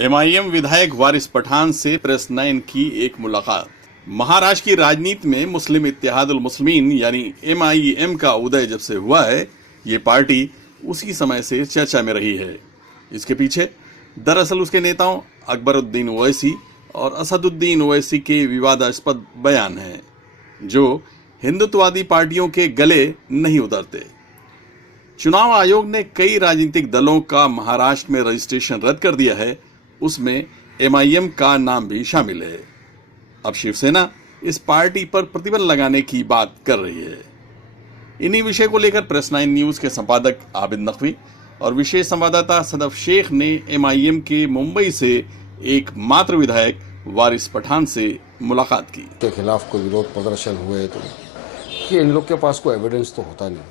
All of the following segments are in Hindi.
एमआईएम विधायक वारिस पठान से प्रेस 9 की एक मुलाकात। महाराष्ट्र की राजनीति में मुस्लिम इत्तेहादुल मुस्लिमीन यानी एमआईएम का उदय जब से हुआ है, ये पार्टी उसी समय से चर्चा में रही है। इसके पीछे दरअसल उसके नेताओं अकबरुद्दीन ओवैसी और असदुद्दीन ओवैसी के विवादास्पद बयान हैं, जो हिंदुत्ववादी पार्टियों के गले नहीं उतरते। चुनाव आयोग ने कई राजनीतिक दलों का महाराष्ट्र में रजिस्ट्रेशन रद्द कर दिया है, उसमें एमआईएम का नाम भी शामिल है। अब शिवसेना इस पार्टी पर प्रतिबंध लगाने की बात कर रही है। इन्हीं विषय को लेकर प्रेस 9 न्यूज के संपादक आबिद नकवी और विशेष संवाददाता सदफ शेख ने एमआईएम के मुंबई से एक मात्र विधायक वारिस पठान से मुलाकात की। के खिलाफ कोई विरोध प्रदर्शन हुए तो कि इन लोग के पास कोई एविडेंस तो होता नहीं,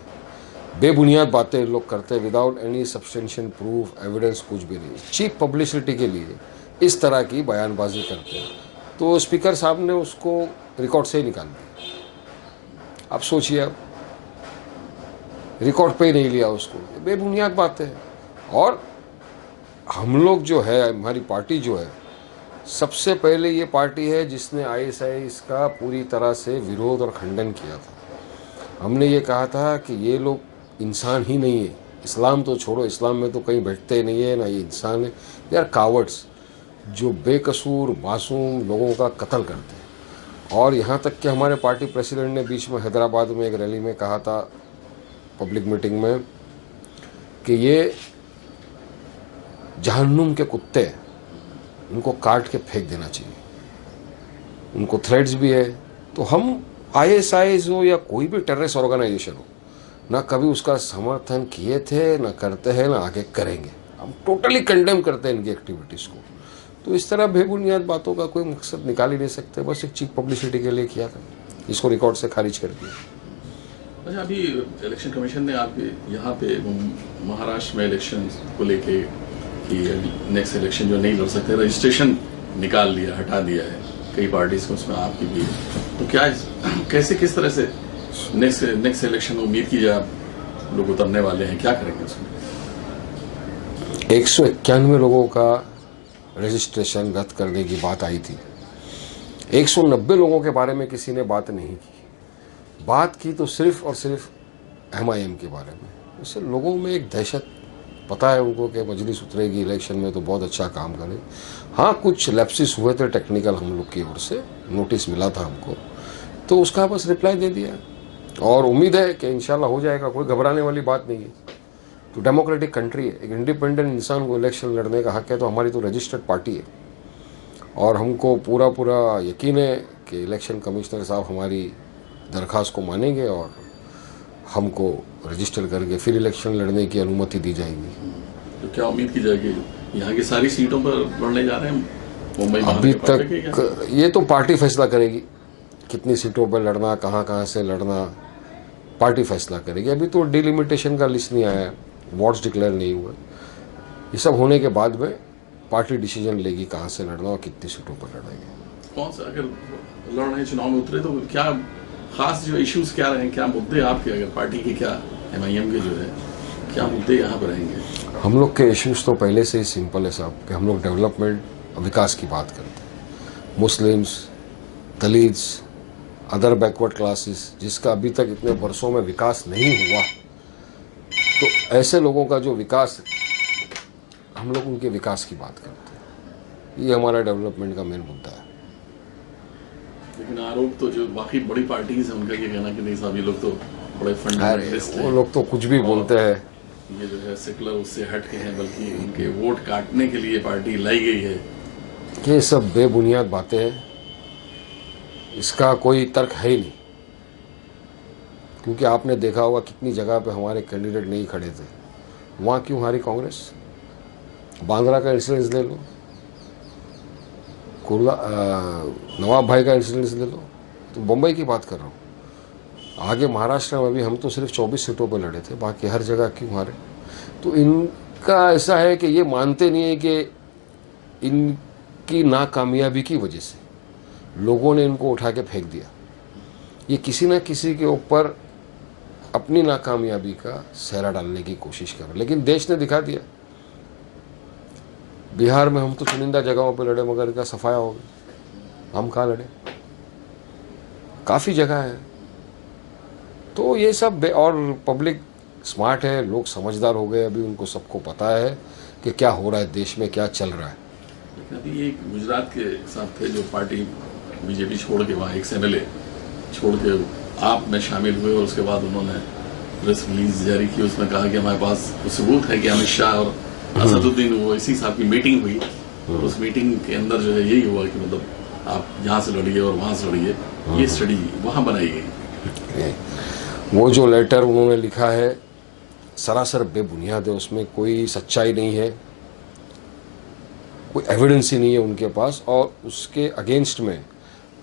बेबुनियाद बातें लोग करते हैं without any substantial proof, evidence कुछ भी नहीं। चीप पब्लिसिटी के लिए इस तरह की बयानबाजी करते हैं, तो स्पीकर साहब ने उसको रिकॉर्ड से ही निकाल दिया। आप सोचिए, अब रिकॉर्ड पे ही नहीं लिया उसको, बेबुनियाद बातें हैं। और हम लोग जो है, हमारी पार्टी जो है, सबसे पहले ये पार्टी है जिसने आईएसआईएस का पूरी तरह से विरोध और खंडन किया था। हमने ये कहा था कि ये लोग इंसान ही नहीं है, इस्लाम तो छोड़ो, इस्लाम में तो कहीं बैठते नहीं है, ना ये इंसान है। दे आर कावर्ड्स जो बेकसूर मासूम लोगों का कत्ल करते हैं। और यहाँ तक कि हमारे पार्टी प्रेसिडेंट ने बीच में हैदराबाद में एक रैली में कहा था, पब्लिक मीटिंग में, कि ये जहन्नुम के कुत्ते हैं, उनको काट के फेंक देना चाहिए। उनको थ्रेट्स भी है। तो हम आईएसआईएस हो या कोई भी टेररिस्ट ऑर्गेनाइजेशन हो, ना कभी उसका समर्थन किए थे, ना करते हैं, ना आगे करेंगे। हम टोटली कंडेम करते हैं इनकी एक्टिविटीज़ को। तो इस तरह बेबुनियाद बातों का कोई मकसद निकाल ही नहीं सकते, बस एक चीप पब्लिसिटी के लिए किया था, इसको रिकॉर्ड से खारिज कर दिया। अच्छा, अभी इलेक्शन कमीशन ने आपके यहाँ पे महाराष्ट्र में इलेक्शन को लेके कि नेक्स्ट इलेक्शन जो नहीं लड़ सकते, रजिस्ट्रेशन निकाल दिया, हटा दिया है कई पार्टीज को, उसमें आपकी भी। तो क्या कैसे किस तरह से नेक्स्ट इलेक्शन में उम्मीद की जाए, लोग उतरने वाले हैं, क्या करेंगे उसमें? 191 लोगों का रजिस्ट्रेशन रद्द करने की बात आई थी। 190 लोगों के बारे में किसी ने बात नहीं की। बात की तो सिर्फ और सिर्फ एमआईएम के बारे में। इससे लोगों में एक दहशत, पता है उनको कि मजलिस उतरेगी इलेक्शन में तो बहुत अच्छा काम करे। हाँ, कुछ लैप्सिस हुए थे टेक्निकल, हम लोग की ओर से नोटिस मिला था हमको, तो उसका बस रिप्लाई दे दिया और उम्मीद है कि इंशाल्लाह हो जाएगा। कोई घबराने वाली बात नहीं है। तो डेमोक्रेटिक कंट्री है, एक इंडिपेंडेंट इंसान को इलेक्शन लड़ने का हक है। तो हमारी तो रजिस्टर्ड पार्टी है और हमको पूरा यकीन है कि इलेक्शन कमिश्नर साहब हमारी दरख्वास्त को मानेंगे और हमको रजिस्टर करके फिर इलेक्शन लड़ने की अनुमति दी जाएगी। तो क्या उम्मीद की जाएगी? यहाँ की सारी सीटों पर लड़ने जा रहे हैं मुंबई? अभी तक ये तो पार्टी फैसला करेगी, कितनी सीटों पर लड़ना, कहाँ से लड़ना, पार्टी फैसला करेगी। अभी तो डिलिमिटेशन का लिस्ट नहीं आया है, वार्ड्स डिक्लेयर नहीं हुए। ये सब होने के बाद में पार्टी डिसीजन लेगी कहाँ से लड़ना और कितनी सीटों पर लड़ेंगे। कौन सा, अगर लड़ रहे चुनाव में उतरे तो क्या खास जो इश्यूज क्या रहेंगे, क्या मुद्दे आपके, अगर पार्टी के, क्या एमआईएम के जो है, क्या मुद्दे यहाँ पर रहेंगे? हम लोग के इश्यूज तो पहले से ही सिंपल है साहब, कि हम लोग डेवलपमेंट, विकास की बात करते हैं। Muslims, Dalits, other backward classes, जिसका अभी तक इतने वर्षों में विकास नहीं हुआ, तो ऐसे लोगों का जो विकास, हम लोग उनके विकास की बात करते हैं। ये हमारा डेवलपमेंट का मेन मुद्दा है। लेकिन आरोप तो जो बाकी बड़ी पार्टीज है उनका ये कहना कि नहीं साहब, ये लोग तो बड़े फंडामेंटलिस्ट हैं, वो लोग तो कुछ भी बोलते हैं। ये जो है सेकुलर उससे हट के हैं, बल्कि उनके वोट काटने के लिए पार्टी लाई गई है। ये सब बेबुनियाद बातें हैं, इसका कोई तर्क है ही नहीं। क्योंकि आपने देखा होगा कितनी जगह पे हमारे कैंडिडेट नहीं खड़े थे, वहाँ क्यों हारी कांग्रेस? बांद्रा का इंसिडेंस ले लो, नवाब भाई का इंसिडेंस ले लो, तो मुंबई की बात कर रहा हूँ। आगे महाराष्ट्र में भी हम तो सिर्फ 24 सीटों पर लड़े थे, बाकी हर जगह क्यों हारे? तो इनका ऐसा है कि ये मानते नहीं है कि इनकी नाकामयाबी की वजह से लोगों ने इनको उठा के फेंक दिया। ये किसी न किसी के ऊपर अपनी नाकामयाबी का सहरा डालने की कोशिश कर रहे, लेकिन देश ने दिखा दिया बिहार में हम तो चुनिंदा जगहों पे लड़े मगर का सफाया हो गया, हम कहाँ लड़े, काफ़ी जगह है। तो ये सब और पब्लिक स्मार्ट है, लोग समझदार हो गए, अभी उनको सबको पता है कि क्या हो रहा है देश में, क्या चल रहा है। अभी एक गुजरात के साथ थे जो पार्टी बीजेपी छोड़ के वहाँ एक एमएलए छोड़ के आप में शामिल हुए और उसके बाद उन्होंने प्रेस रिलीज जारी की, उसमें कहा कि हमारे पास सबूत है कि अमित शाह और असदुद्दीन वो इसी साहब की मीटिंग हुई और उस मीटिंग के अंदर जो है यही हुआ कि मतलब आप यहाँ से लड़िए और वहाँ से लड़िए, ये स्टडी वहाँ बनाई गई। वो जो लेटर उन्होंने लिखा है सरासर बेबुनियाद है, उसमें कोई सच्चाई नहीं है, कोई एविडेंस ही नहीं है उनके पास। और उसके अगेंस्ट में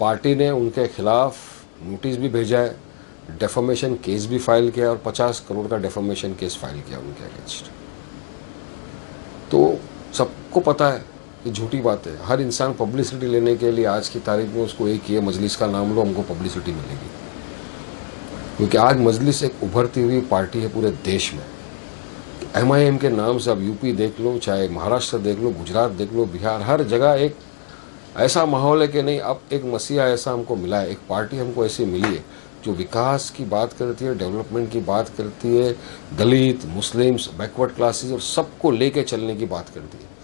पार्टी ने उनके खिलाफ नोटिस भी भेजा है, डेफमेशन केस भी फाइल किया और 50 करोड़ का डेफमेशन केस फाइल किया उनके अगेंस्ट। तो सबको पता है कि झूठी बात है। हर इंसान पब्लिसिटी लेने के लिए आज की तारीख में उसको एक ही है, मजलिस का नाम लो, हमको पब्लिसिटी मिलेगी। क्योंकि आज मजलिस एक उभरती हुई पार्टी है पूरे देश में। एमआईएम के नाम से अब यूपी देख लो, चाहे महाराष्ट्र देख लो, गुजरात देख लो, बिहार, हर जगह एक ऐसा माहौल है कि नहीं, अब एक मसीहा ऐसा हमको मिला है, एक पार्टी हमको ऐसी मिली है जो विकास की बात करती है, डेवलपमेंट की बात करती है, दलित, मुस्लिम्स, बैकवर्ड क्लासेस और सबको लेके चलने की बात करती है।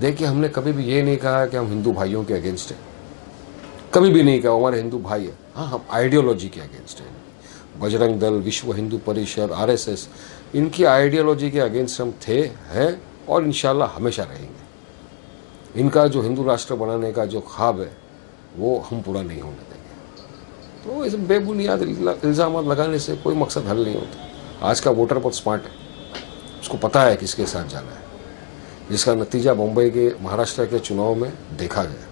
देखिए, हमने कभी भी ये नहीं कहा कि हम हिंदू भाइयों के अगेंस्ट हैं, कभी भी नहीं कहा हमारे हिंदू भाई है। हाँ, हम आइडियोलॉजी के अगेंस्ट हैं। बजरंग दल, विश्व हिंदू परिषद, आरएसएस, इनकी आइडियोलॉजी के अगेंस्ट हम थे, हैं और इंशाल्लाह हमेशा रहेंगे। इनका जो हिंदू राष्ट्र बनाने का जो ख्वाब है वो हम पूरा नहीं होने देंगे। तो इस बेबुनियाद इल्ज़ाम लगाने से कोई मकसद हल नहीं होता। आज का वोटर बहुत स्मार्ट है, उसको पता है किसके साथ जाना है, जिसका नतीजा मुंबई के, महाराष्ट्र के चुनाव में देखा गया।